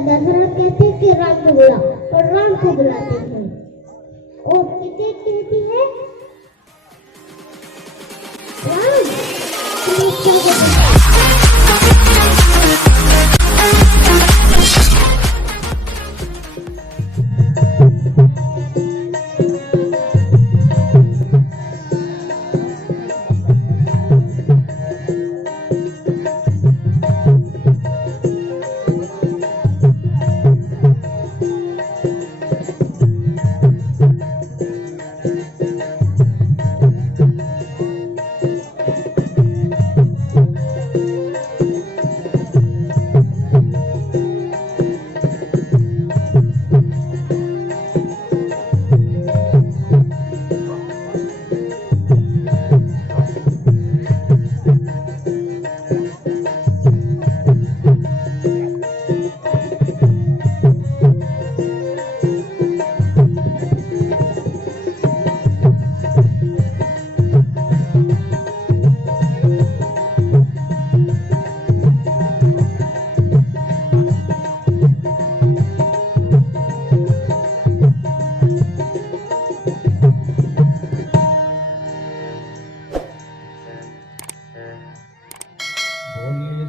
दशरथ कहते हैं कि राम को बुला, और राम को बुलाते हैं और किसे कहती है राम।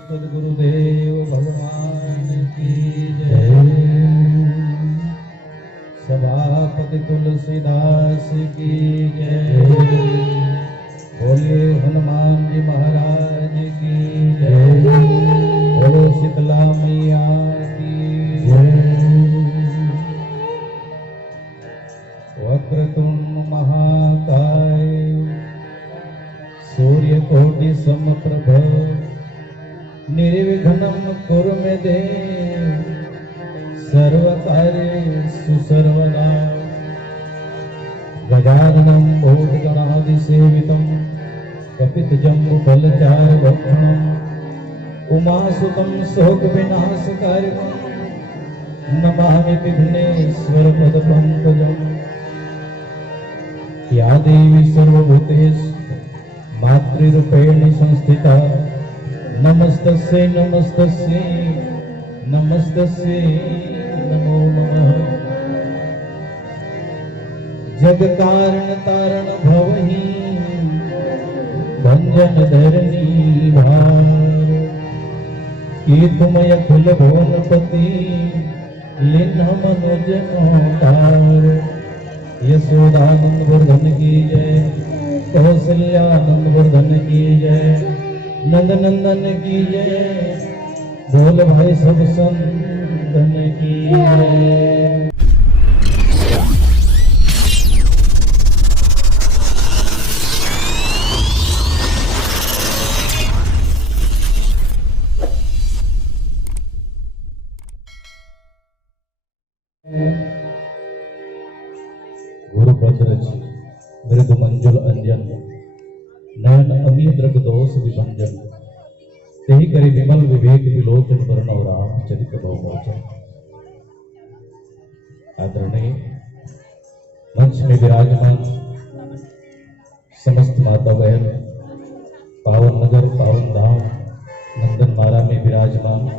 सद्गुरुदेव भगवान की जय। सभापति तुलसीदास की जय। बोलिए हनुमान जी महाराज की जय। बोलो शीतला मैया की जय। वक्रतुंड महाकाय सूर्यकोटि समप्रभ निर्विघ्नं कुरु मे देव सर्वकार्येषु सर्वदा। गजाननं भूतगणादिसेवितं कपितजम्बुफलचारुभक्षणं उमासुतं शोकविनाशकारिणं नमामि विघ्नेश्वरपदपङ्कजम्। या देवी सर्वभूतेषु मातृरूपेण संस्थिता नमस्तस्यै नमस्तस्यै नमस्तस्यै नमो नमः। जग कारण तारण भवहि भंजन धरनी भार। की तुम अखिल भुवनपति लीन मनुज अवतार। यशोदानंद वर्धन की जय। कौशल्यानंद वर्धन की जय। नंद नंदन की जय। बोल भाई सब संतन की जय। गुरुपद रचि मृदु मंजुल अंजन नयन अमी दृग दोष विभंजन। तेहि करि विमल विवेक विलोचन वर्णव राम चरित बहुवचन। आदरणीय मंच में विराजमान समस्त माता बहन, पावन नगर पावन धाम नंदन मारा में विराजमान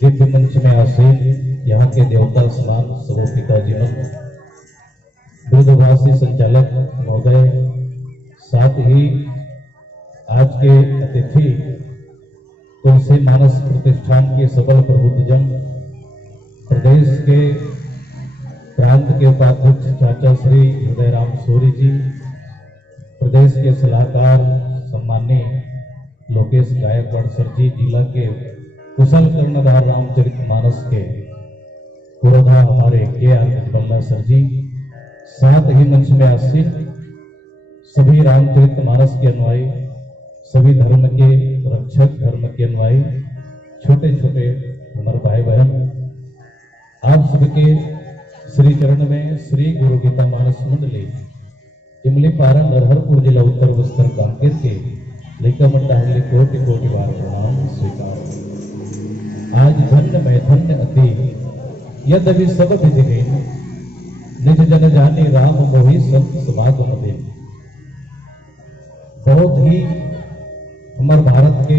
दिव्य मंच में आसीन यहाँ के देवता समान सबों पिताजीनों, वृद्धभाषी संचालक महोदय, साथ ही आज के अतिथि तुलसी मानस प्रतिष्ठान के सबल प्रबुद्धजन, प्रदेश के प्रांत के उपाध्यक्ष चाचा श्री हृदय राम सूरी जी, प्रदेश के सलाहकार सम्माननीय लोकेश गायकवाड़ सर जी, जिला के कुशल कर्णधार रामचरितमानस के पुरोधा हमारे के.आर. बल्ला सर जी, साथ ही मंच में आसीन सभी रामचरितमानस के अनुयायी, सभी धर्म के रक्षक, धर्म के अनुयायी, छोटे छोटे हमारे भाई बहन, आप सबके श्री चरण में श्री गुरु गीता मानस मंडली इमली पारा नरहरपुर जिला उत्तर बस्तर कांकेर के लेखा मंडली कोटि कोटि बार प्रणाम स्वीकार। आज धन्य मैं धन्य अति यद्यपि सब विधि निज जन जाने राम मोहि संत समागम दे। बहुत ही हमारे भारत के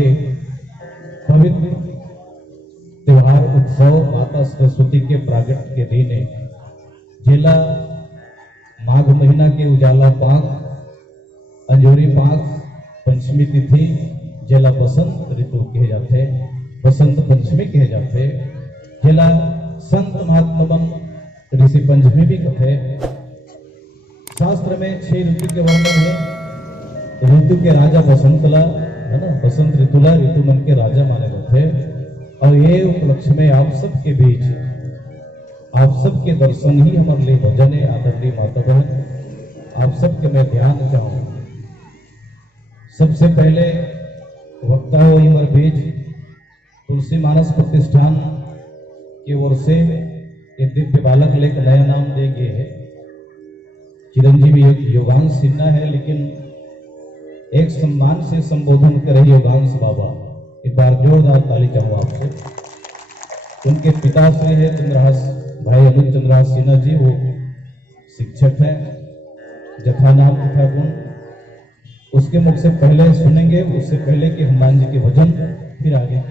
पवित्र त्योहार उत्सव माता सरस्वती के प्रागट के दिन जिला माघ महीना के उजाला पाक अंजोरी पाक पंचमी तिथि जिला बसंत ऋतु कहे जाते, बसंत पंचमी कहे जाते, जिला संत महात्मा ऋषि पंचमी भी कहते। शास्त्र में 6 ऋतु के वर्णन है। ऋतु के राजा बसंतला है ना, बसंत ऋतुला ऋतु मन के राजा माने जाते। और ये उपलक्ष्य में आप सबके बीच आप सबके दर्शन ही हमारे लिए भजन है। आदरणीय माता बहन, आप सबके मैं ध्यान चाहूं। सबसे पहले वक्ता हो हमारे बीच तुलसी मानस प्रतिष्ठान की ओर से ये दिव्य बालक लेकर नया नाम दे गए है। चिरंजीवी योगांश सिन्हा है, लेकिन एक सम्मान से संबोधन करे योगांश बाबा। एक बार जोरदार ताली चाहूँ आपसे। उनके पिता श्री है चंद्रहास भाई अनुज चंद्रहास सिन्हा जी, वो शिक्षक हैं, जथा नाम तथा गुण। उसके मुख से पहले सुनेंगे, उससे पहले कि हनुमान जी के भजन, फिर आगे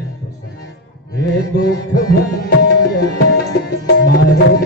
हे दुख मारो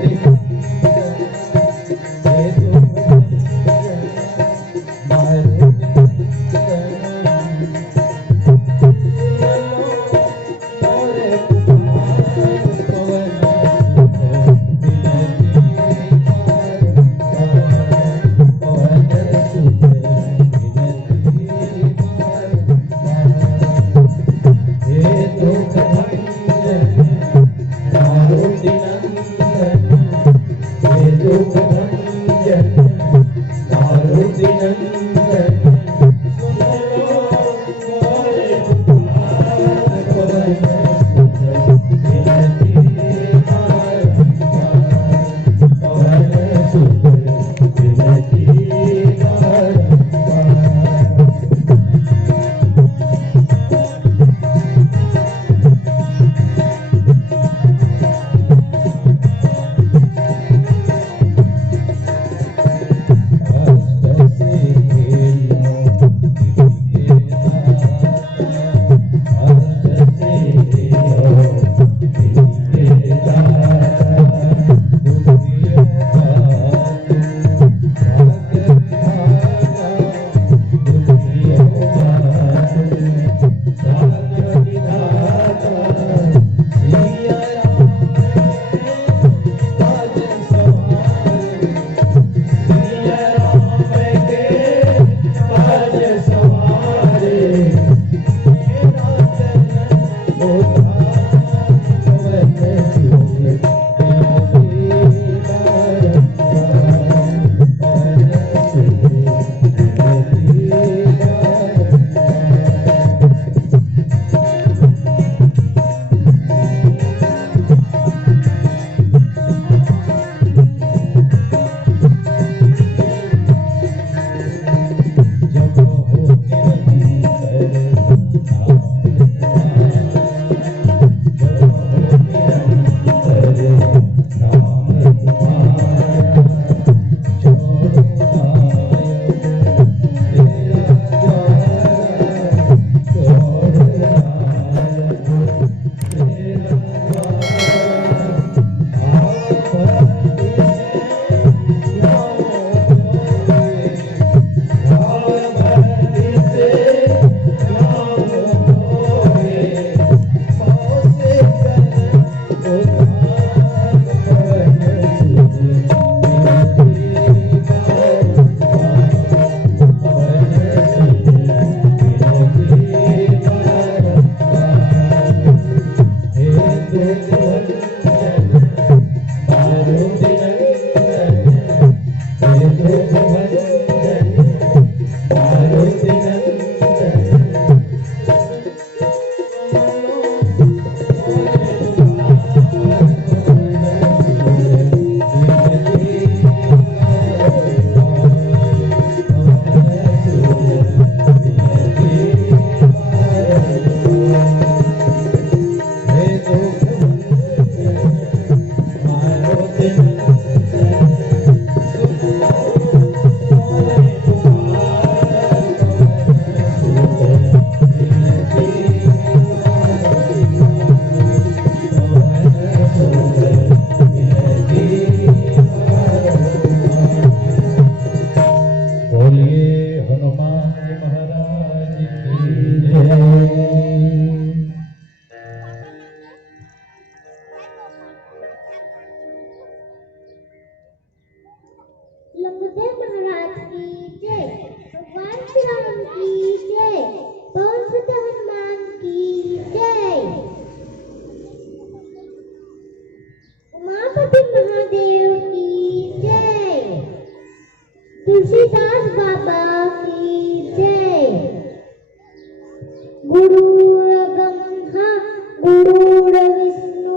गुरुर् विष्णु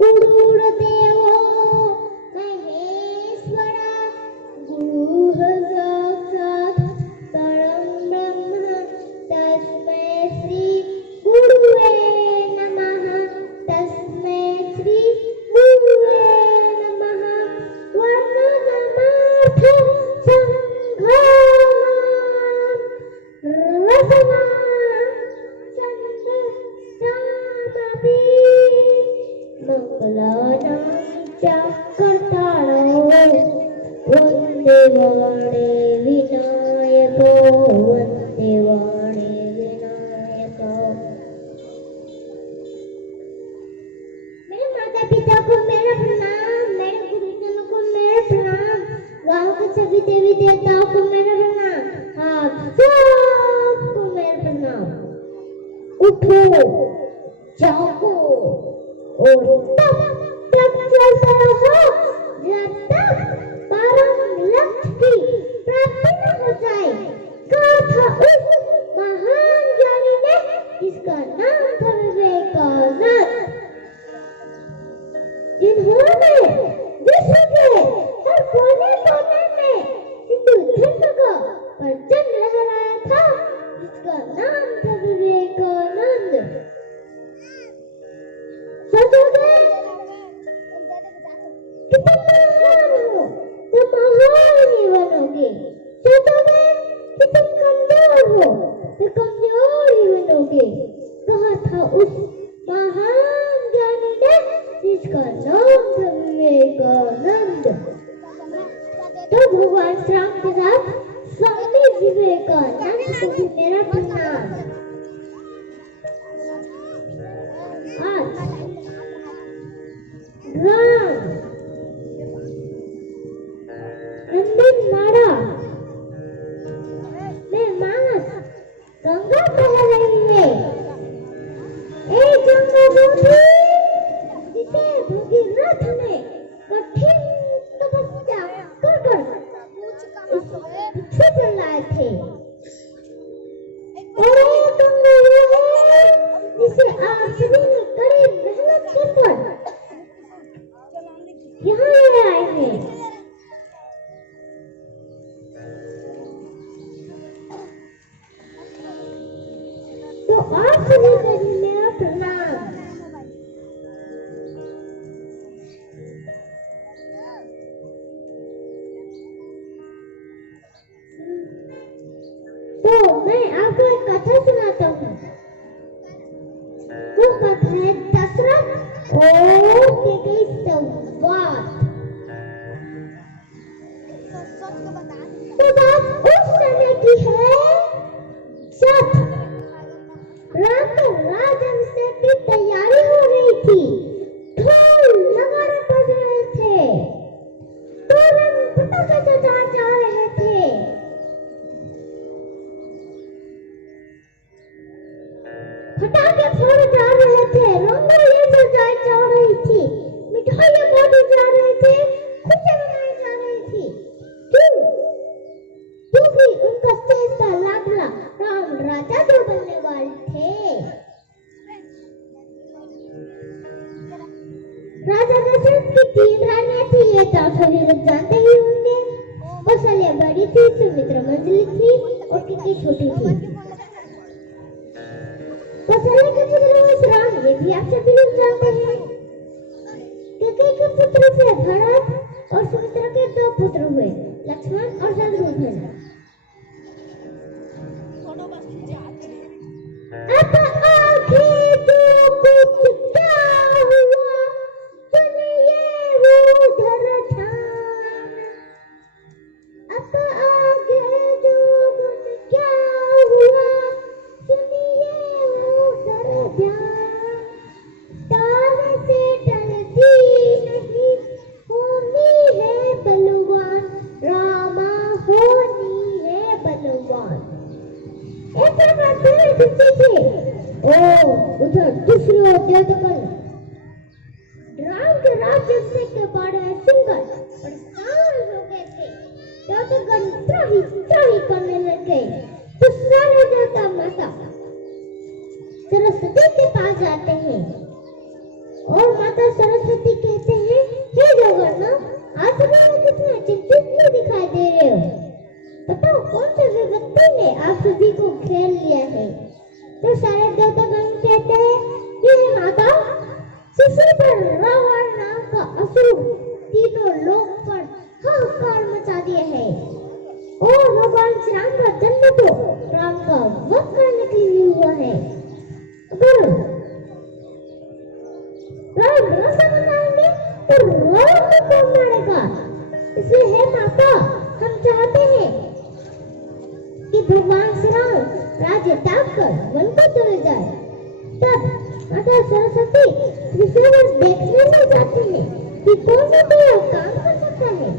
गुरुर्देवो महेश्वरा गुरुः साक्षात् परं ब्रह्म तस्मै श्री गुरुवे नमः तस्मै श्री गुरुवे नमः वर्णनमार्थं संघानां रसना चन्द्रचामपि मंगलानां च कर्तारो वन्दे वाणे विनायको वन्दे वाणे विनायको। मेरे माता पिता को मेरा प्रणाम, मेरे गुरुजनों को मेरा प्रणाम, गांव के सभी देवी देवताओं को मेरा प्रणाम, आप सबको मेरा प्रणाम। उठो जागो और तब तक चलते रहो जब तक परम लक्ष्य की प्राप्ति न हो जाए। कहा था उस महान ज्ञानी ने जिसका नाम था विवेकानंद, जिन्होंने विश्व के हर कोने कोने में हिंदू धर्म का परचम लहराया था, जिसका नाम था विवेकानंद। सोचोगे कि तुम महान हो तो महान ही बनोगे, सोचोगे कि तुम कमजोर हो तो कमजोर ही बनोगे। कहा था उस महान ज्ञानी ने जिसका नाम था विवेकानंद। तो भगवान श्री राम के साथ स्वामी विवेकानंद को भी मेरा प्रणाम। आज राम नंदन माड़ा में मानस गंगा बह रही है। एक गंगा वो थी जिसे भगीरथ ने कठिन तपस्या कर छुप लाए थे। और एक गंगा वो है जिसे आप सभी ने कड़ी मेहनत कर यहाँ ले आए हैं। तो आप सभी को भी मेरा प्रणाम। तो मैं आपको एक कथा सुनाता हूँ। वो कथा है दशरथ और कैकेयी संवाद। तो बात उस समय की है जब राम के राज्याभिषेक की तैयारी हो रही थी। ढोल नगाड़े बज रहे थे, तोरण पताके सजाए जा रहे थे। पटाखे फोड़े जा रहे थे, रंगोली सजाई जा रही थी, मिठाइयाँ बांटी जा रही थी, खुशियाँ मनाई जा रही थी। क्यों? क्योंकि उनका चहेता लाडला राम राजा जो बनने वाले थे। राजा दशरथ की 3 रानियां थी, ये तो आप सभी लोग जानते ही होंगे। कौशल्या बड़ी थी, सुमित्रा मंझली थी और कैकेयी छोटी थी। कौशल्या के पुत्र हुए राम, ये भी आप सभी लोग जानते हैं। कैकेयी के पुत्र थे भरत और सुमित्रा के 2 पुत्र हुए, लक्ष्मण और शत्रुघ्न। अब आगे जो कुछ क्या हुआ सुनिए वो उधर ध्यान। अब आगे जो कुछ क्या हुआ सुनिए वो उधर ध्यान। ताल से टलती नहीं होनी है बलवान, रामा होनी है बलवान। एक बार फिर दिखती थी। ओ उधर दूसरी ओर देवदत्त राम के राज्याभिषेक के बारे में सुनकर परेशान हो गए थे। देवदत्त त्राही करने लगे तो सारे देवता माता सरस्वती के पास जाते हैं माता सरस्वती कहते हैं, हे जगन्ना, आज सुबह में कितने चिंतित क्यों दिखाई दे रहे हो? बताओ कौन सी विपत्ति ने आप सभी को घेर लिया है? तो सारे देवतागण कहते हैं, ये माता, शिशु पर रावण नाम का असुर तीनों लोक पर हाहाकार मचा दिया है और भगवान श्री राम का जन्म तो राम का वध करने के लिए हुआ है। अगर राम रसा बनाएंगे तो रावण को कौन मारेगा? इसलिए हे माता, हम चाहते हैं कि भगवान श्री राम राज्य त्याग कर वन को चले जाए। तब माता सरस्वती विष्णु को देखने में जाती है कि कौन सा तो काम कर सकता है।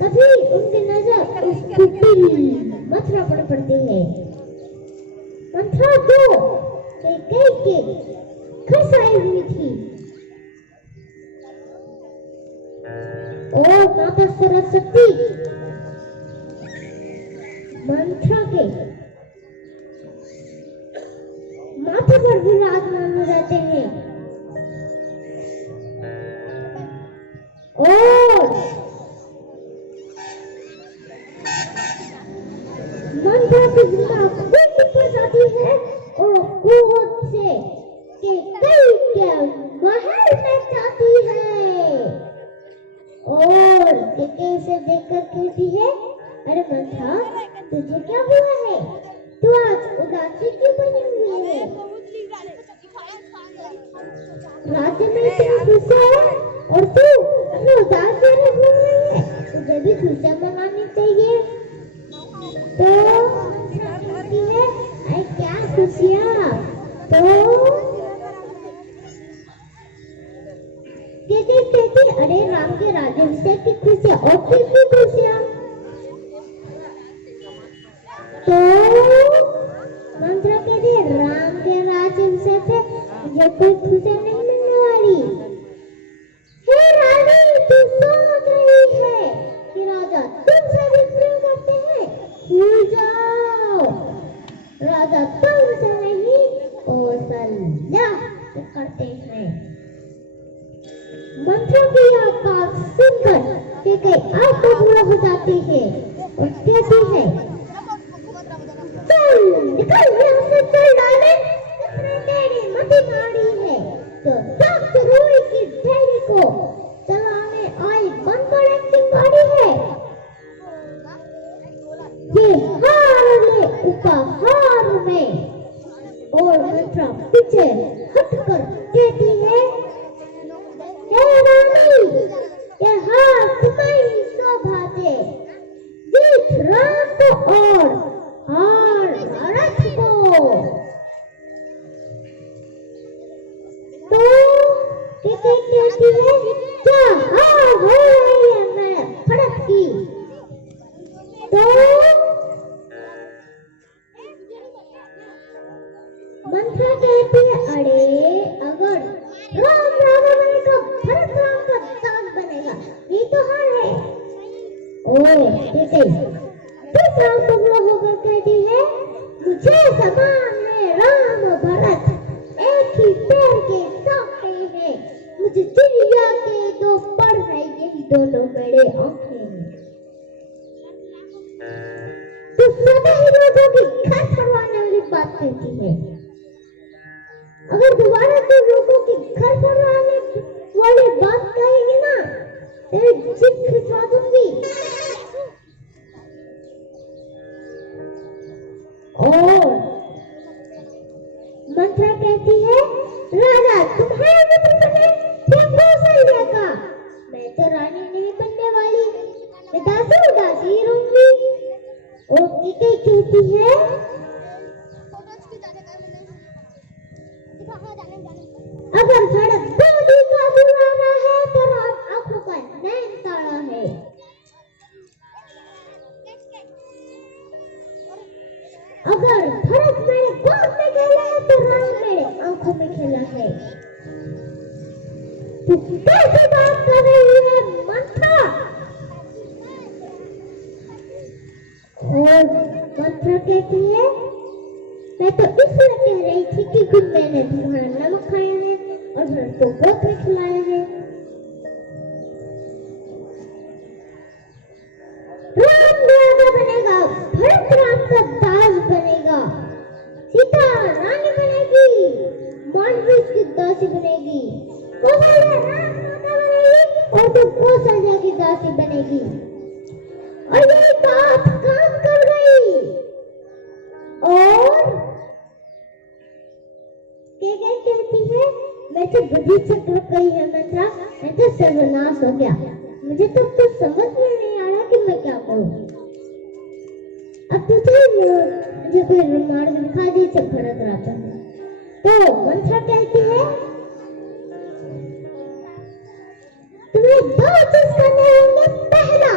तभी उनकी नजर उस कुटिल मथुरा पर पड़ती है। मथुरा जो कैकेयी के खसाई हुई थी और माता सरस्वती मथुरा के माथे पर विराजमान हो जाते हैं और मंथरा की जिंदा खूब पर जाती है और क्रोध से कैकेयी के महल में जाती है और कैकेयी से देखकर कहती है, अरे मंथरा, तुझे क्या हुआ है? तू आज उदासी क्यों बनी हुई है? राज्य में इतनी खुशी है और तू अपने उदास रहने हुई है। तुझे भी खुशियाँ मनानी चाहिए। तो कहती है, अरे क्या खुशियाँ? तो कहती, अरे राम के राज्याभिषेक की खुशियाँ और किसकी खुशियाँ? तो मंथरा कहती है, राम के राज्याभिषेक से मुझे कोई खुशियाँ नहीं मिलने वाली। हे रानी, तू सोच रही है कि राजा तुमसे भी प्रेम करते हैं? भूल जाओ, राजा तुमसे नहीं कौशल्या से करते हैं। मंथरा की यह बात सुनकर कैकेयी आग बबूला हो जाती है और कहती है, चल निकल यहाँ से, चल डाले, इसने तेरी मति मारी है तो दक्ष रुई की ढेरी को चलाने आई बनकर एक चिंगारी है। ये हार ले उपहार में। और मंथरा पीछे हटकर कहती है, हे रानी, ये हार तुम्हारी शोभा दे, जीत राम को और हार भरत को। तो कैकेयी कहती है, क्या हार हो रही है मैं भरत की? तो मंथरा कहती है, अरे अगर राम राजा बनेगा, भरत राम का दास बनेगा, ये तो हार है। कैकेयी फिर राम बबूला होकर कहती है, मुझे समान है राम भरत, एक ही पेड़ के साथे हैं, मुझे चिड़िया के दो पर है, यही दोनों मेरे आंखें हैं। तो सदा ही लोगों की घर फरवाने वाली बात कहती है। अगर दोबारा तो लोगों की घर फरवाने वाली बात कहेगी ना, तेरे जिद खिंचवा दूंगी। और मंथरा कहती है, राजा तुम्हारे मित्र बने या कौशल्या का? मैं तो रानी नहीं बनने वाली, मैं दासी उदासी ही रहूंगी। और कैकेयी कहती है, अगर भरत गोदी का दुलारा है तो राम आंखों का नैन तारा है। अगर भरत मेरे गोद में खेला है तो राम मेरे आंखों में खेला है। तू कैसी बात कर रही है मंथरा? और मंथरा कहती है, मैं तो इसलिए कह रही थी कि खुद मैंने तुम्हारा नमक खाया है और भरत को गोद में खिलाया है। राम राजा बनेगा, भरत राम का दास बनेगा, सीता रानी बनेगी, मांडवी उसकी दासी बनेगी, कौशल्या राम माता बनेगी और तो कौशल्या की दासी बनेगी। और ये बात काम कर गई। और क्या कहती है, मैं तो बुद्धि चक्र गई है मंत्रा, मैं तो सर्वनाश हो गया, मुझे तो कुछ समझ में नहीं आ रहा कि मैं क्या करूं। अब तुझे मुझे कोई मार्ग दिखा दे चल भरत राजा। तो मंत्रा कहती है, तुम्हें दो चीज करने होंगे। पहला,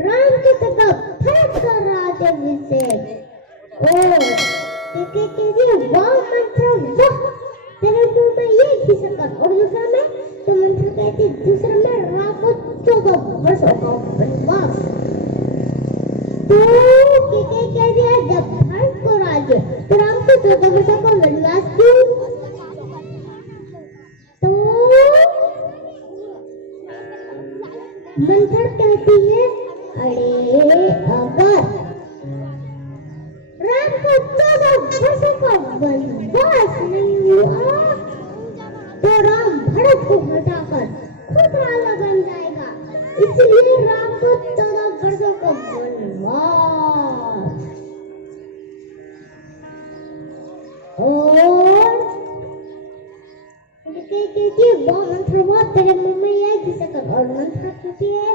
राम की जगह भरत का राज्याभिषेक। और वाह मंत्र वाह, तेरे मुंह में ये घिसकर। और दूसरा में तो मंत्र कहती, दूसरा में राम को 14 वर्षों का वनवास। तो कह दिया, जब भरत को राज्य तो राम को 14 वर्षों का वनवास क्यों? तो मंत्र कहती है, अरे अगर राम को 14 वर्षों का वनवास नहीं हुआ तो राम भरत को हटाकर खुद राजा बन जाएगा। इसलिए राम को 14 वर्षों का वनवास। और कहती वो मंत्र वो तेरे मुंह में ये घिसकर। और मंत्र कहती है,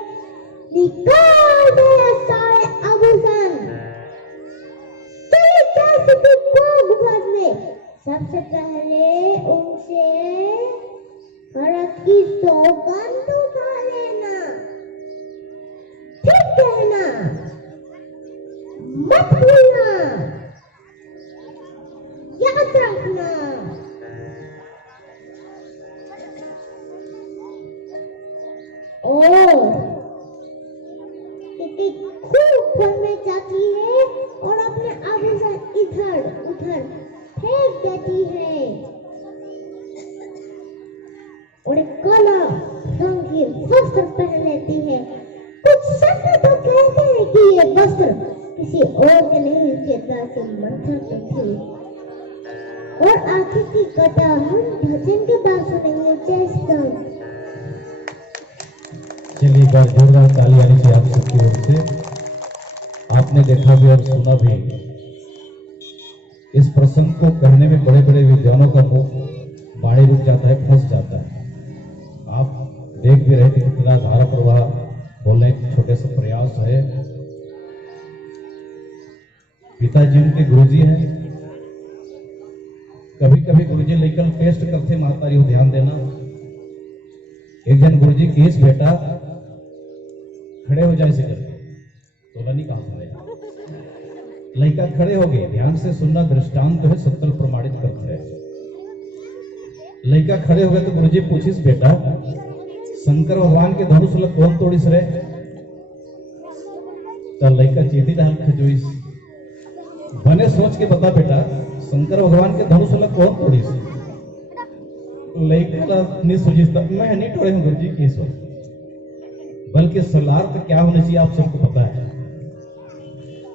निकाल दे सारे आभूषण, सबसे पहले उनसे भरत की सौगंध उठा लेना, ठीक कहना, मत भूलना, याद रखना। और खूब वन में जाती है और अपने आभूषण इधर उधर फेंक देती है और एक काला रंग के वस्त्र पहन लेती है। कुछ शास्त्र तो कहते हैं कि ये वस्त्र किसी और के नहीं, इसके दास मंत्र के थे। और आखिर की कथा हम भजन के बाद सुनेंगे। जय श्री राम। चलिए एक बार जोरदार ताली आनी चाहिए आप सबकी ओर से। आपने देखा भी और सुना भी, इस प्रसंग को कहने में बड़े बड़े विद्वानों का मुंह बाणी रुक जाता है, फंस जाता है। आप देख भी रहे थे कितना धारा प्रवाह बोलने के छोटे से प्रयास है। पिताजी उनके गुरुजी हैं। कभी कभी गुरुजी लेकर टेस्ट करते महतारी, ध्यान देना। एक जन गुरुजी केस बेटा खड़े हो जाए से करके तोला नहीं कहा सुने, लड़का खड़े हो गए, ध्यान से सुनना, दृष्टांत जो है सत्य प्रमाणित करते हैं। लड़का खड़े हो गए तो गुरुजी पूछिस, बेटा शंकर भगवान के धनुष लग कौन तोड़िस रे? तो लड़का चेती डाल खजोइस, बने सोच के बता बेटा शंकर भगवान के धनुष लग कौन तोड़िस? लड़का नहीं सोचिस, तब मैं नहीं तोड़े गुरुजी केस हो, बल्कि सलार का क्या होना चाहिए आप सबको पता है।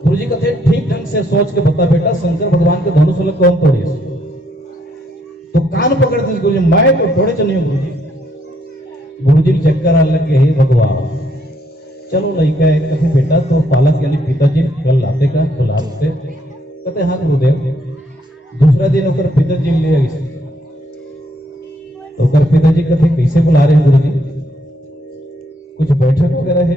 गुरुजी कहते ठीक ढंग से सोच के बता बेटा शंकर भगवान के धनुष लग कौन तोड़िस? तो कान पकड़ते गुरुजी, मैं तो तोड़े चली हूं गुरुजी। गुरुजी चक्कर आने लगे, हे भगवान चलो लड़का है। कहते बेटा तो पालक यानी पिताजी कल आते का बुलाते? कहते हाँ गुरुदेव। दूसरा दिन होकर पिताजी ले आई तो कर पिताजी कहते कैसे बुला रहे हैं गुरुजी? कुछ बैठक वगैरह है?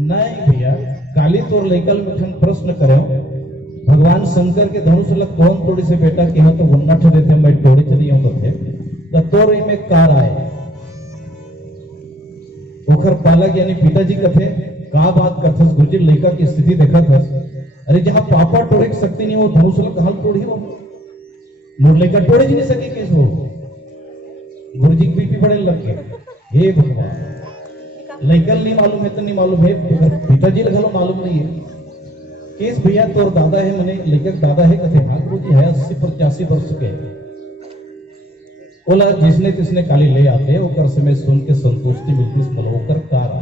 नहीं भैया, काली तोर लैकल में प्रश्न करो, भगवान शंकर के धनुष लग कौन तोड़ी से बेटा कि हाँ तो वन्ना ठहरे थे, मैं तोड़ी चली हूं थे तो तोड़ में कार आए। ओखर पालक यानी पिताजी कथे का बात करथस गुरुजी, लड़का की स्थिति देखा था। अरे जहां पापा तोड़े की शक्ति नहीं हो धनुष लग कहां तोड़ी हो? मोर लड़का तोड़े जी नहीं सके कैसे हो? गुरुजी की बीपी बड़े लग गए, हे भगवान लड़का नहीं मालूम है तो नहीं मालूम है, पिताजी लगा लो मालूम नहीं है। केस भैया तोर दादा है, मैंने लेकर दादा है कथे हाँ गुरु जी है 80-85 वर्ष के बोला जिसने तिसने काली ले आते ओकर से मैं सुन के संतुष्टि मिलती मलोकर कार।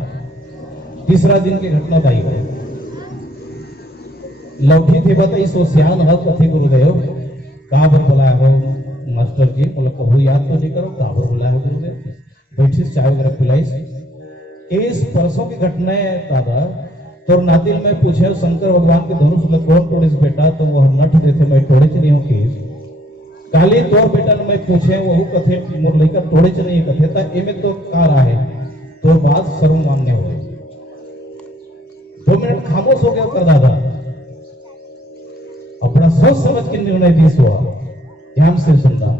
तीसरा दिन की घटना बताई हो लौठी थे बताई सो सियान हो कथे गुरुदेव काबर बुलाया हो मास्टर जी बोला कहू याद तो नहीं करो काबर बुलाया हो गुरुदेव बैठी चाय वगैरह पिलाई। इस परसों की घटना है दादा तो नातिल में पूछे शंकर भगवान के धनुष में कौन तोड़े बेटा तो वह नट देते मैं तोड़े च नहीं हूँ केस काली तोर बेटा ने मैं पूछे वह कथे मोर लेकर तोड़े च नहीं कथे था एमे तो कार आहे तो बात सर्व मान्य हो 2 मिनट खामोश हो गया कर दादा अपना सोच समझ के निर्णय दिस हुआ ध्यान से सुनना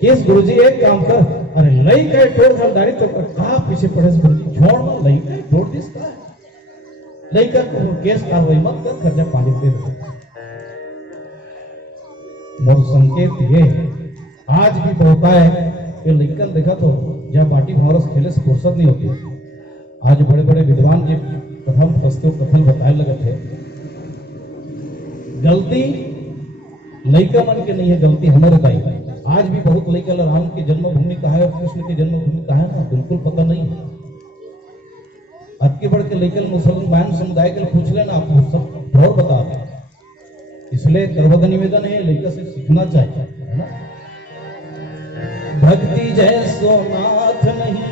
केस गुरुजी एक काम कर अरे लई का तोड़ खरीदारी तो कहा पीछे पड़े गुरुजी छोड़ ना लई का तोड़ दिस का लेकर केस कार्रवाई मत कर खर्चा पानी दे दो। मोर संकेत ये आज भी होता है कि लेकर देखा तो जब बाटी भावरस खेले से फुर्सत नहीं होती। आज बड़े बड़े विद्वान जी कथम प्रस्तुत कथन बताए लगे थे गलती लइका मन के नहीं है गलती हमारे दाई। आज भी बहुत लइका राम की जन्मभूमि कहा है और कृष्ण की जन्मभूमि कहा है ना बिल्कुल पता नहीं है। अबके बढ़ के लेकर मुसलमान समुदाय के पूछ लेना आपको सब और बता दें। इसलिए सर्वदा निवेदन है लेकर से सीखना चाहिए है ना। भक्ति जय सोनाथ नहीं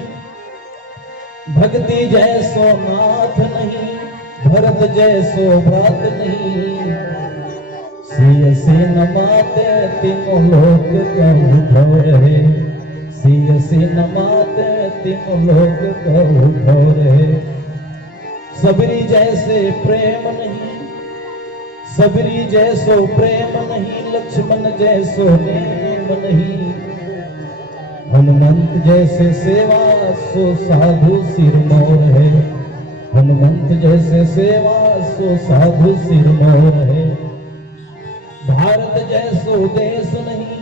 भक्ति जय सोनाथ नहीं भरत जय सो भ्रात नहीं सिय से नमाते तीनों लोक कहु भव रहे सिय से नमाते तीनों लोक कहु भव रहे सबरी जैसे प्रेम नहीं सबरी जैसो प्रेम नहीं लक्ष्मण जैसो नेम नहीं हनुमंत जैसे सेवा सो साधु सिरमौर है हनुमंत जैसे सेवा सो साधु सिरमौर है भारत जैसो देश नहीं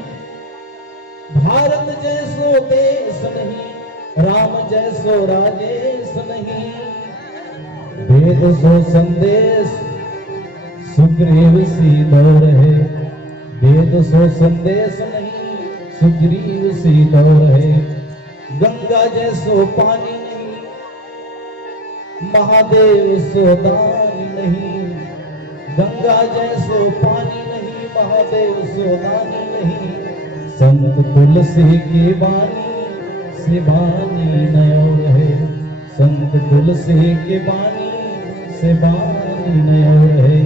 भारत जैसो देश नहीं राम जैसो राजेश नहीं वेद सो संदेश सुग्रीव सी दौर है वेद सो संदेश नहीं सुग्रीव सी दौर है गंगा जैसो पानी नहीं महादेव सो दान नहीं गंगा जैसो पानी नहीं महादेव सो दानी नहीं संत तुलसी की वाणी से वाणी नयो रहे संत तुलसी की वाणी से वाणी नयो रहे।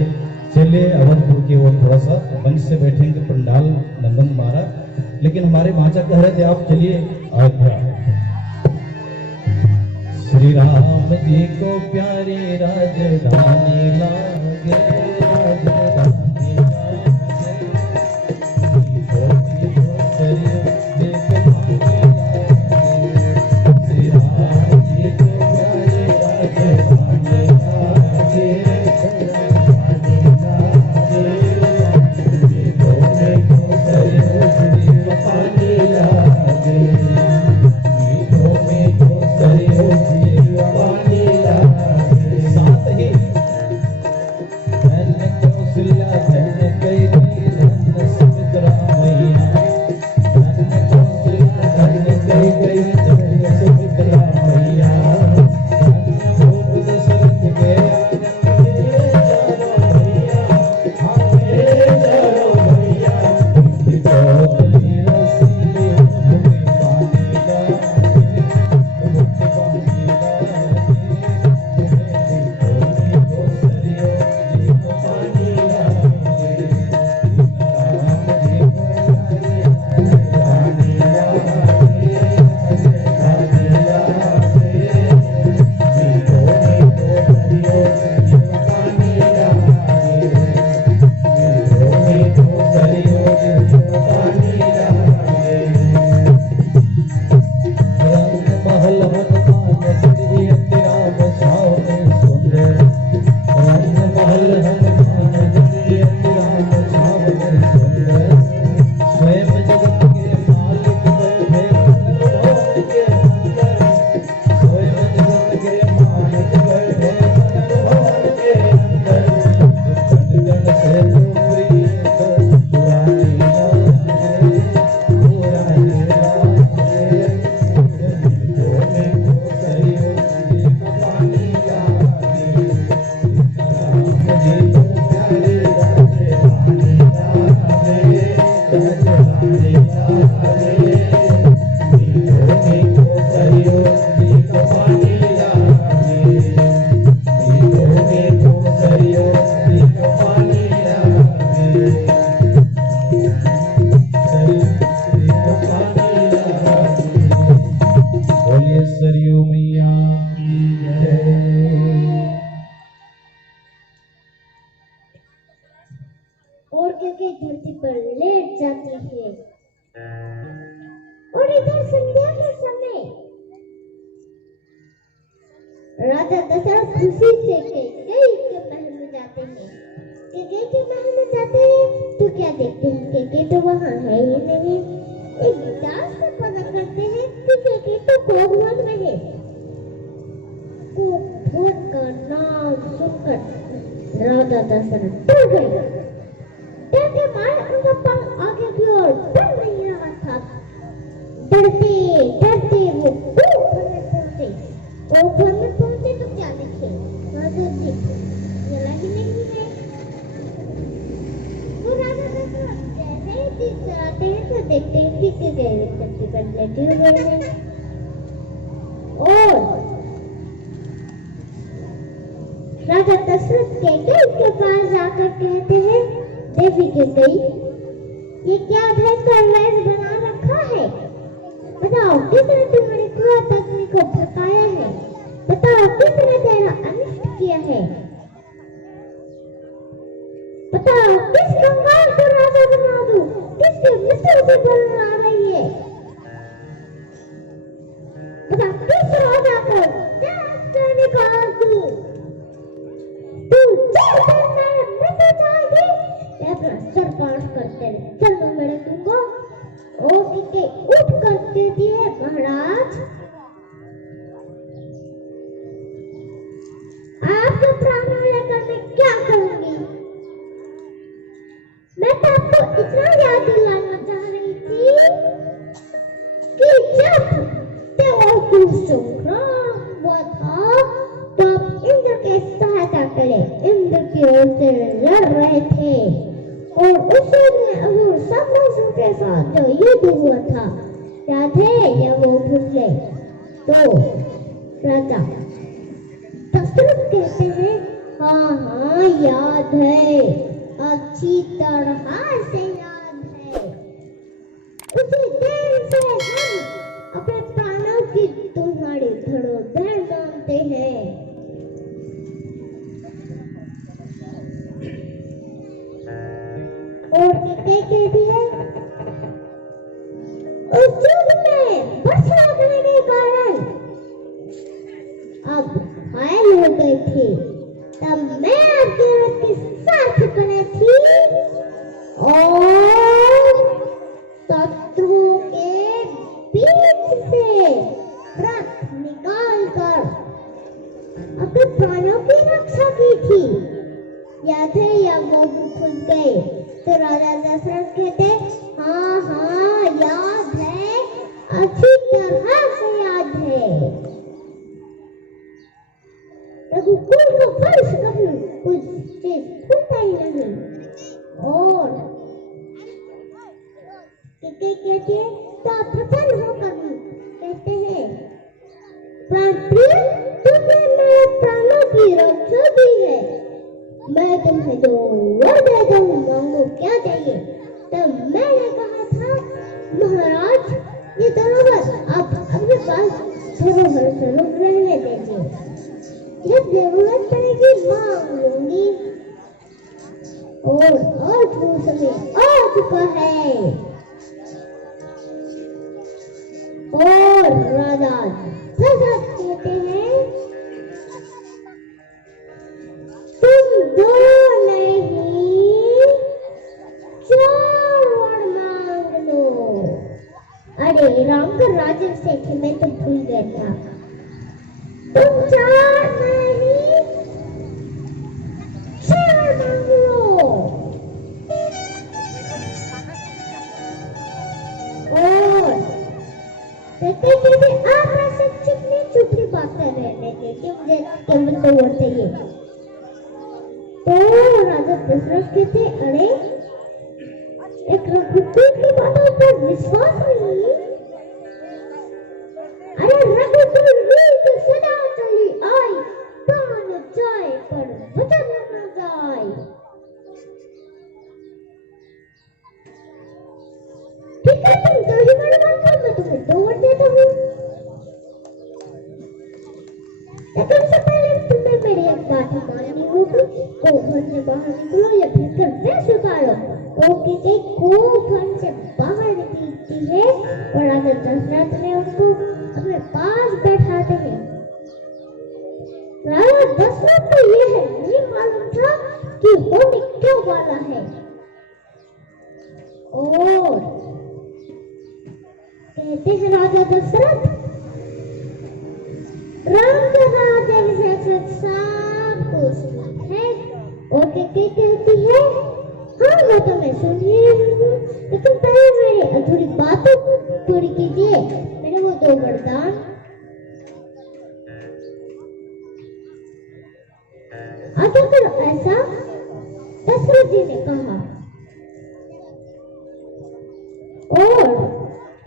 चलिए अवधपुर के वो थोड़ा सा मंच से बैठेंगे पंडाल नंदन महाराज लेकिन हमारे माचा कह रहे थे आप चलिए अयोध्या। श्री राम जी को प्यारी राजधानी लागे राजधानी बोलिए सरयू मैया की जय। और करके धरती पर लेट जाती है। और इधर संध्या के समय राजा दशरथ खुशी से कैकेयी के महल में जाते हैं। कैकेयी के महल में जाते हैं तो क्या देखते हैं, कैकेयी तो वहाँ है ही नहीं। एक गिटार से पता करते हैं कि कैकेयी तो कोगवन में है। कोगवन का नाम सुनकर राजा दशरथ डर गए। डर के मारे उनका पंख आगे की ओर बढ़ नहीं रहा था। डरते डरते वो कोगवन में पहुंचे। कोगवन में पहुंचे तो क्या देखे, राजा जी जला ही नहीं है। वो राजा दशरथ जैसे ही दिख जाते हैं तो देखते हैं कि कैकेयी धरती पर लेटे हुए हैं। और राजा दशरथ कैकेयी के पास जाकर कहते हैं, देवी कैकेयी, ये क्या भयंकर वेश बना रखा है? बताओ किसने तुम्हारी क्रूर अग्नि को भड़काया है? बताओ किसने तेरा अनिष्ट किया है? बताओ किस कंगाल को राजा बना दूं? किसकी मृत्यु से बलवा रही है? बताओ किस राजा को देश से निकाल दूं? तू जो मेरे मृत्यु चाहेगी, अपना सर पाठ करते रहे। चल मैं मेरे तुमको और के उठ कर कहती है, महाराज आपके प्राणों लेकर मैं क्या करूंगी? मैं तो आपको इतना याद दिलाना चाह रही थी कि जब देवों संग्राम हुआ था तो आप इंद्र की सहायता करें। इंद्र की ओर से लड़ रहे थे और उस समय असुर सब के साथ जो युद्ध हुआ था, याद है या वो भूल गए? तो राजा दशरथ कहते हैं, हाँ हाँ याद है, अच्छी तरह से याद है। उसी दिन से हम अपने प्राणों की तुम्हारी धड़ोधड़ मानते हैं। और कैकेयी कहती है, उस युद्ध में वर्षा लगने के कारण अब घायल हो गई थी। तब मैं आपके रथ के साथ खड़ी थी और शत्रुओं के बीच से रथ निकाल कर अपने प्राणों की रक्षा की थी। याद है या वो भूल गए? तो राजा दशरथ कहते, हाँ हाँ याद है, अच्छी तरह से याद है। रघुकुल को वंश कभी कुछ चीज भूलता ही नहीं। और कहते हैं तो आप प्रसन्न होकर कहते हैं, प्राण प्रिय, तुमने मेरे प्राणों की रक्षा की है। मैं तुम्हें जो वर दे दूं, मांगो क्या चाहिए? तब मैंने कहा था, महाराज ये धरोहर आप अपने पास धरोहर स्वरूप रहने देंगे, जब जरूरत पड़ेगी मांग लूंगी। और आज वो समय आ चुका है। और राजा दशरथ कहते हैं, तुम दो नहीं 4 वर मांग लो। अरे राम का राज्य से थे, मैं तो भूल गया था। तुम 4 नहीं 6 वर मांग लो। और कहते आप ऐसे चुपनी बातें रहने के मुझे केवल तो वोट चाहिए। तो राजा दशरथ कहते, अरे एक रघुकुल की बात पर विश्वास नहीं? अरे रघुकुल रीत सदा चली आई, प्राण जाए पर वचन न जाए। ठीक है, तुम दो ही वर्ड मांगो, मैं तुम्हें 2 वर्ड देता हूँ। लेकिन उससे पहले तुम्हें मेरी एक बात माननी होगी। को घर से बाहर निकलो या फिर कर वेश उतारो। ओके के को घर से बाहर निकलती है और राजा दशरथ ने उसको अपने पास बैठाते हैं। राजा दशरथ को यह नहीं मालूम था कि होने क्या वाला है। और कहते हैं राजा दशरथ, राम के राज्य में सब कुछ है। और क्या कहती है? हाँ, मैं तो मैं सुन ही रही हूँ, लेकिन पहले मेरी अधूरी बातों पूरी कीजिए। मेरे वो 2 वरदान। आगे करो ऐसा, दशरथ जी ने कहा। और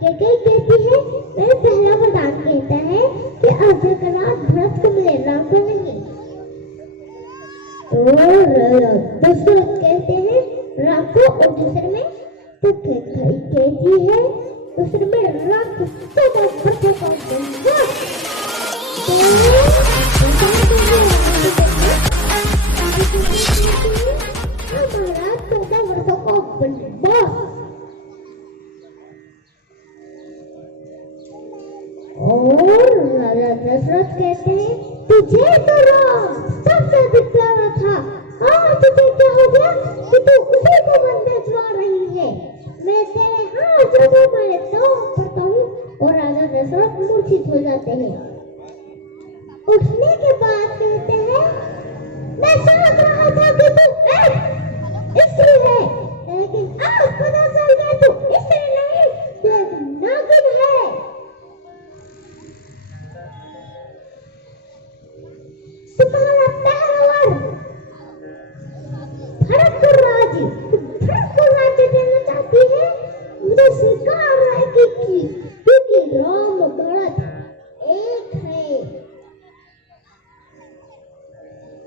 कहती है, मेरा पहला वरदान कहता है कि अयोध्या का राज भरत को मिले, राम को नहीं। और दशरथ कहते हैं राम को, और दूसरे में तो कहती है दूसरे में राम को 14 वर्षों का वनवास। हमारा 14 वर्षों का वनवास। और राजा दशरथ कहते हैं, तुझे तो राम सबसे अधिक प्यारा था। हाँ, तुझे क्या हो गया कि तू उसी को वन भेजवा रही है? मैं तेरे हाथ जोड़कर मारे तो करता हूँ। और राजा दशरथ मूर्छित हो जाते हैं। उठने के बाद कहते हैं, मैं समझ रहा था कि तू एक स्त्री है, लेकिन अब पता चल गया तू स्त्री नहीं, तू एक नागिन है। तुम्हारा पहला वर्ड भरत को राज्य देना चाहती है। मुझे स्वीकार है क्योंकि राम भरत एक है।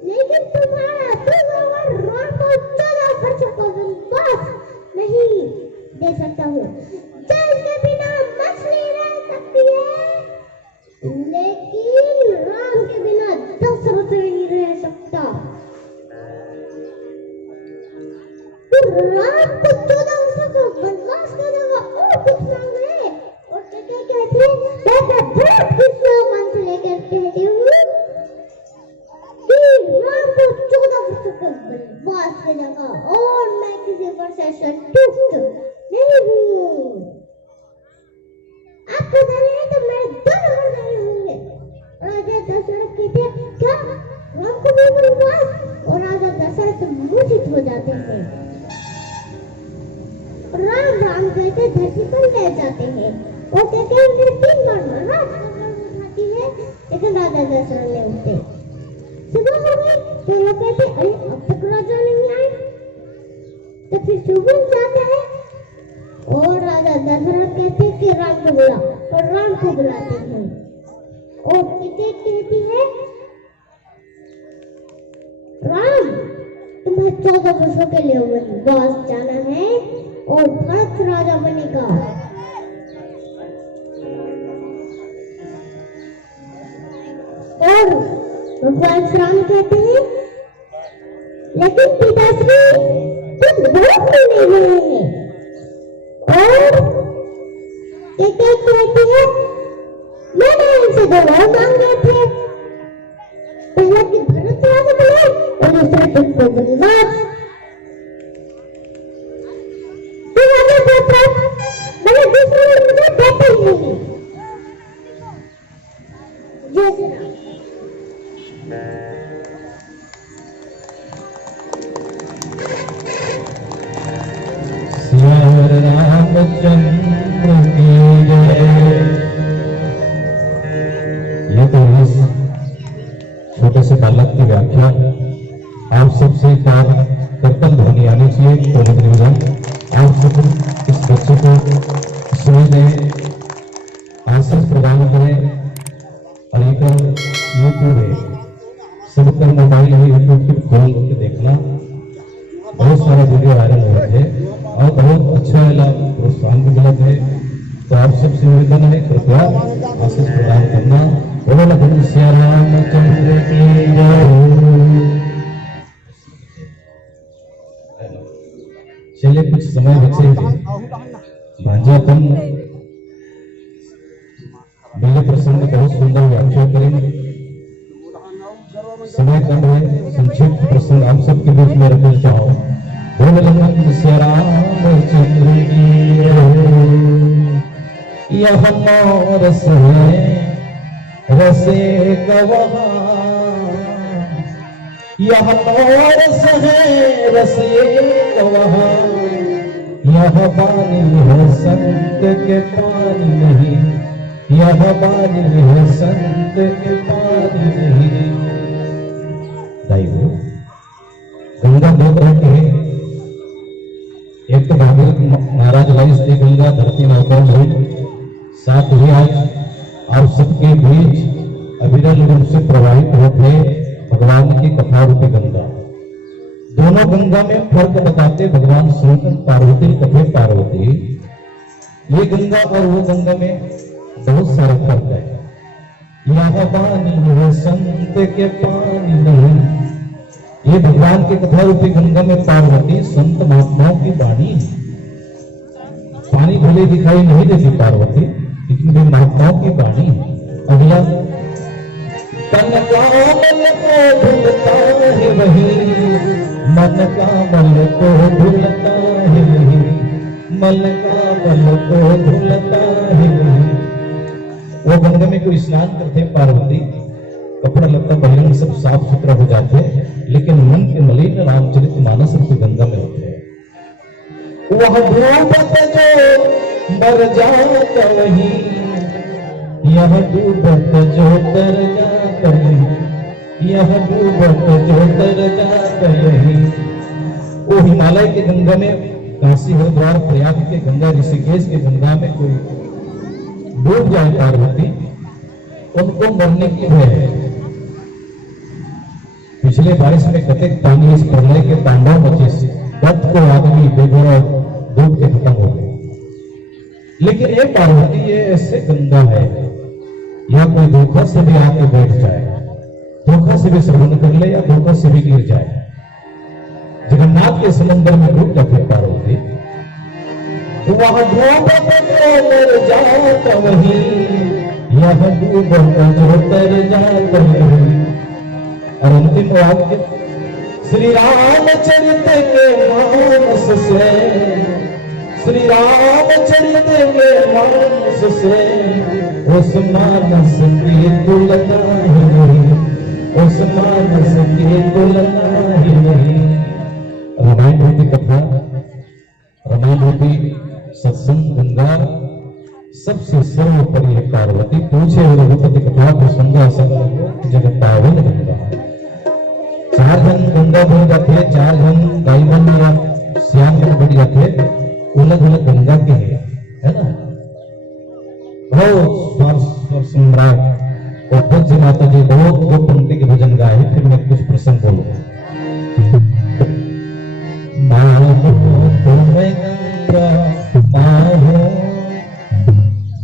लेकिन तुम्हारा दूसरा वर्ड राम को 14 वर्षों का वनवास नहीं दे सकता हूँ। जल के बिना मछली रह सकती है, लेकिन राम के बिना दशरथ नहीं रह सकता। तो राम को 14 वर्षों का वनवास के जगह और कुछ मांग रहे। और क्या कहते हैं, मैं बहुत किसी मन से लेकर कहती हूँ कि राम को 14 वर्षों का वनवास के जगह, और मैं किसी पर से संतुष्ट नहीं हूँ। आपको जाने हैं तो मेरे 2 नंबर नहीं होंगे। राजा दशरथ कहते हैं, क्या राम को भी वनवास? और राजा दशरथ मूर्छित हो जाते हैं। राम कहते धरती पर ले जाते हैं। वो कहते हैं उन्हें 3 बार मारा उठाती है, लेकिन राजा दशरथ ने उठते। सुबह हो गई तो वो कहते, अरे अब तक राजा नहीं आए। तो फिर सुबह जाते हैं और राजा दशरथ कहते हैं कि राम को बुला, और राम को बुलाते हैं। और कहती है, राम तुम्हें 14 वर्षों के लिए वनवास जाना है और भरत राजा बनेगा। और भगवान श्याम कहते हैं, लेकिन पिताश्री तुम बहुत नहीं रहे हैं। और कहते हैं, मैंने इनसे 2 और मांगे थे, पहला कि भरत राजा बने और दूसरा तुमको वनवास। मैंने दूसरा मुझे देता ही नहीं। जय श्री राम। सिया रामचंद्र की जय। ये तो इस छोटे से बालक की व्याख्या आप सबसे कर्तन ध्वनि आनी चाहिए। तो आप सब इस बच्चे को वीडियो वायरल हुए थे और बहुत अच्छा प्रोत्साहन भी मिला थे। तो आप सबसे निवेदन है कृपया आशीष प्रदान करना। बोलो लखन श्याम चंद्र की जय। चलिए कुछ समय बचे भांजापन मेरे प्रसंग बहुत सुंदर व्याख्या करेंगे। समय कम है, संक्षिप्त प्रसंग आप सबके बीच में रखना चाहो। बोल लखन श्याम चंद्र की यह रस है रसे गवाह, यह रस है रसे गवाह, यह पानी है संत के पानी नहीं, यह पानी है संत के पानी नहीं। गंगा दो तरह की है, एक तो भागवत महाराज लाई से गंगा धरती में अवतरण हुई, साथ ही आज आप सबके बीच अविरल रूप से प्रवाहित होते भगवान की कथा रूपी गंगा। दोनों गंगा में फर्क बताते भगवान शंकर पार्वती कथे पार्वती। ये गंगा और वो गंगा में बहुत सारा फर्क है। यह पानी है संत के पानी नहीं, ये भगवान की कथा रूपी गंगा में पार्वती संत महात्माओं की वाणी है। पानी भले दिखाई नहीं देती पार्वती, लेकिन वे महात्माओं की वाणी है। अगला तन का मन को भूलता है वही, मन का मन को भूलता है वही, मन का मन को भूलता है वही। वो गंगा में कोई स्नान करते पार्वती, कपड़ा लत्ता बहिरंग सब साफ सुथरा हो जाते, लेकिन मन के मलिन रामचरित मानस रूपी गंगा में होते हैं। वह डूबत जो मर जाता वही, यह डूबत जो तर जाता वही, यह डूबत जो तर जाता वही। वो हिमालय के गंगा में, काशी हरिद्वार प्रयाग के गंगा, ऋषिकेश के गंगा में कोई डूब जाए पार्वती, उनको मरने की भय है। पिछले बारिश में कथित पानी इस प्रलय के तांडव मचे से दत्त को आदमी बेघर डूब के खत्म हो गए। लेकिन ये पार्वती ये ऐसे गंगा है, या कोई धोखा से भी आके बैठ जाए, धोखा से भी श्रवण कर ले या धोखा से भी गिर जाए। जगन्नाथ के समुद्र में डूब जाते पार्वती, वह डूबत जो तर जाता वही, यह डूबत जो तर जाता वही। और अंतिम वाक्य श्री रामचरित के मानस से, श्री रामचरित के मानस से उस मानस की तुलना ही नहीं, उस मानस की तुलना ही नहीं। रामायण रूपी कथा, रामायण रूपी सत्संग गंगा सबसे सर्वोपरि है पार्वती। पूछे रघुपति कथा प्रसंगा सब जगत पावन गंगा। चार जन गंगा बन जाते, चार जन डायमंड या श्याम बन जाते, अलग अलग गंगा के है ना। बहुत सम्राट और पूज्य माता जी बहुत दो पंक्ति के भजन गाए, फिर मैं कुछ प्रसंग बोलूं। तुम्हें गंगा माहो,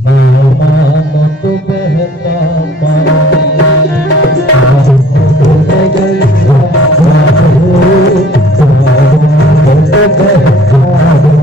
मानो तो बहता पानी, तुम्हें गंगा माहो, मानो तो बहता पानी।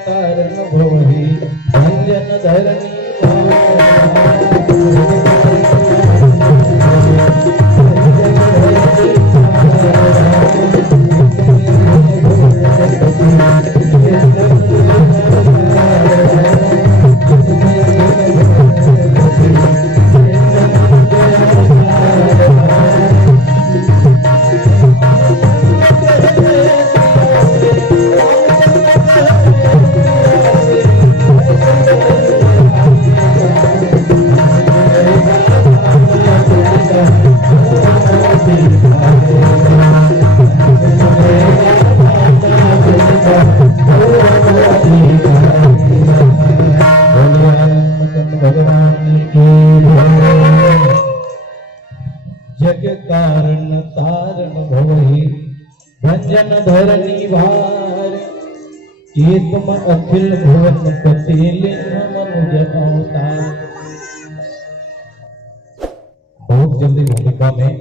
कारण भवहि भंजन धरणी जग कारण तारण भवहि भंजन धरणी भार एतम अखिल भुवन पति मनुज अवतार। बहुत जल्दी भूमिका में,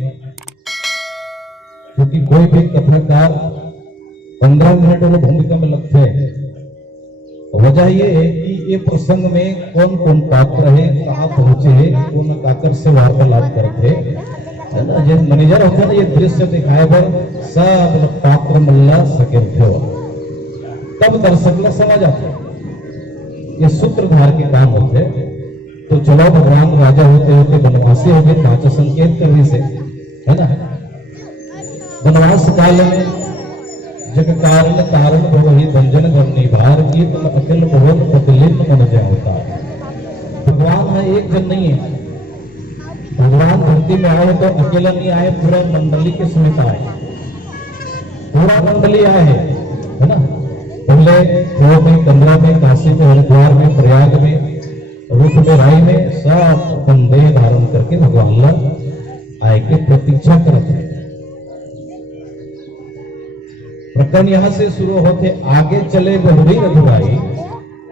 क्योंकि कोई भी कथाकार 15 मिनट वाली भूमिका में लगते हैं। वजह ये है कि ये प्रसंग में कौन कौन पात्र है, कहाँ पहुंचे, कौन काकर से वार्तालाप करते है ना। जो मैनेजर होता है ना, ये दृश्य दिखाए पर सब पात्र मल्ला सके थे, तब दर्शक ला समझ आते। ये सूत्रधार के काम होते। तो चलो भगवान राजा होते होते वनवासी हो गए, पांच संकेत करने से, है ना। वनवास काल में जग कारण तारण भवहि भंजन धरणी भार कीर्तन अखिल भुवन प्रतिलिंग मनुज अवतार। भगवान है एक जन नहीं है। भगवान धरती में आए तो अकेला नहीं आए, पूरा मंडली के समेत आए, पूरा मंडली आए है ना। पहले गोवा में, कंदरा में, काशी में, हरिद्वार में, प्रयाग में, रूप में, राय में सब बंदे धारण करके भगवान ला आए के प्रतीक्षा करते हैं। प्रकरण यहां से शुरू होते, आगे चले बहुरी रघुराई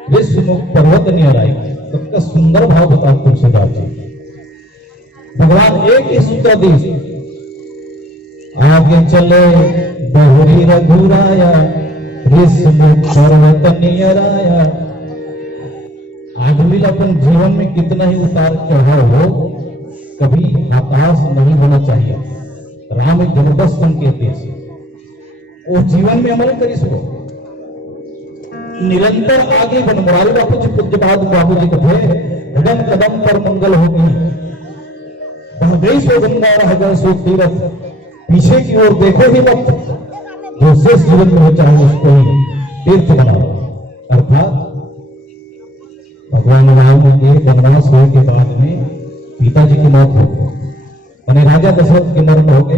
विश्वमुख पर्वत नियराई। सबका सुंदर भाव बता तुलसीदास जी। भगवान एक ही सूत्राधीश, आगे चले बहुरी रघुराया विश्वमुख पर्वत नियराया। आदमी अपन जीवन में कितना ही उतार चढ़ाव हो, कभी हताश नहीं होना चाहिए। राम एक जबरदस्त संकेत है, वो जीवन में अमल करी सको, निरंतर आगे बढ़। मुरारी बापू जी, पूज्य बाबू जी कहते, कदम कदम पर मंगल होगी, गई सो गंगा रह गए सो तीरथ। पीछे की ओर देखो ही मत, जो शेष जीवन में हो चाहे उसको ही तीर्थ बनाओ। अर्थात भगवान राम के वनवास होने के बाद में पिताजी की मौत हो गई, राजा दशरथ के मरण हो गए।